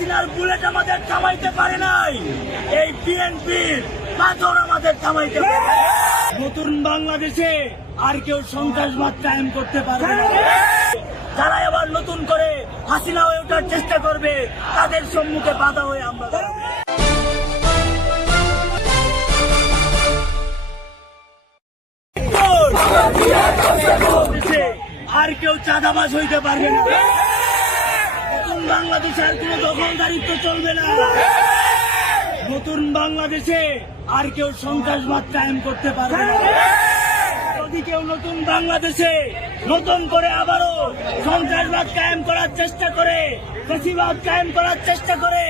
হাসিনার বুলেট আমাদের থামাইতে পারে নাই। এই বিএনপির পাথর আমাদের থামাইতে পারে নতুন বাংলাদেশে আর কেউ সন্ত্রাসবাদ কায়েম করতে পারবে না। যারা আবার নতুন করে হাসিনা হয়ে ওঠার চেষ্টা করবে, তাদের সম্মুখে বাধা হয়ে আমরা আর কেউ চাঁদাবাজ হইতে পারবে না। নতুন বাংলাদেশে আর কোনো দখলদারিত্ব চলবে না। নতুন বাংলাদেশে আর কেউ সন্ত্রাসবাদ কায়েম করতে পারবে না। যদি কেউ নতুন বাংলাদেশে নতুন করে আবারও সন্ত্রাসবাদ কায়েম করার চেষ্টা করে বেশিবাদ কায়েম করার চেষ্টা করে,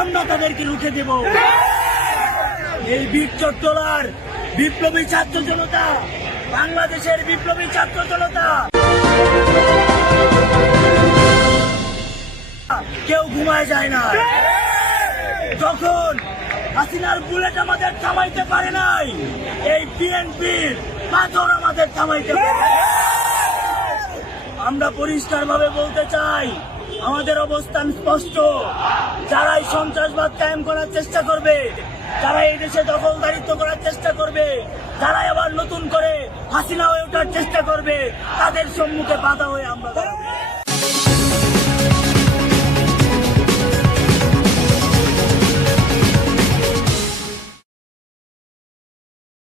আমরা তাদেরকে রুখে দেব। এই বীর চট্টলার বিপ্লবী ছাত্র জনতা, বাংলাদেশের বিপ্লবী ছাত্র জনতা কেউ ঘুমায় যায় না। যখন হাসিনার বুলেট আমাদের থামাইতে পারে নাই এই বিএনপির পাথর আমাদের থামাইতে পারে আমরা পরিষ্কার ভাবে বলতে চাই আমাদের অবস্থান স্পষ্ট। যারাই সন্ত্রাসবাদ কায়েম করার চেষ্টা করবে যারা এই দেশে দখলদারিত্ব করার চেষ্টা করবে যারা আবার নতুন করে হাসিনা হয়ে ওঠার চেষ্টা করবে তাদের সম্মুখে বাধা হয়ে আমরা।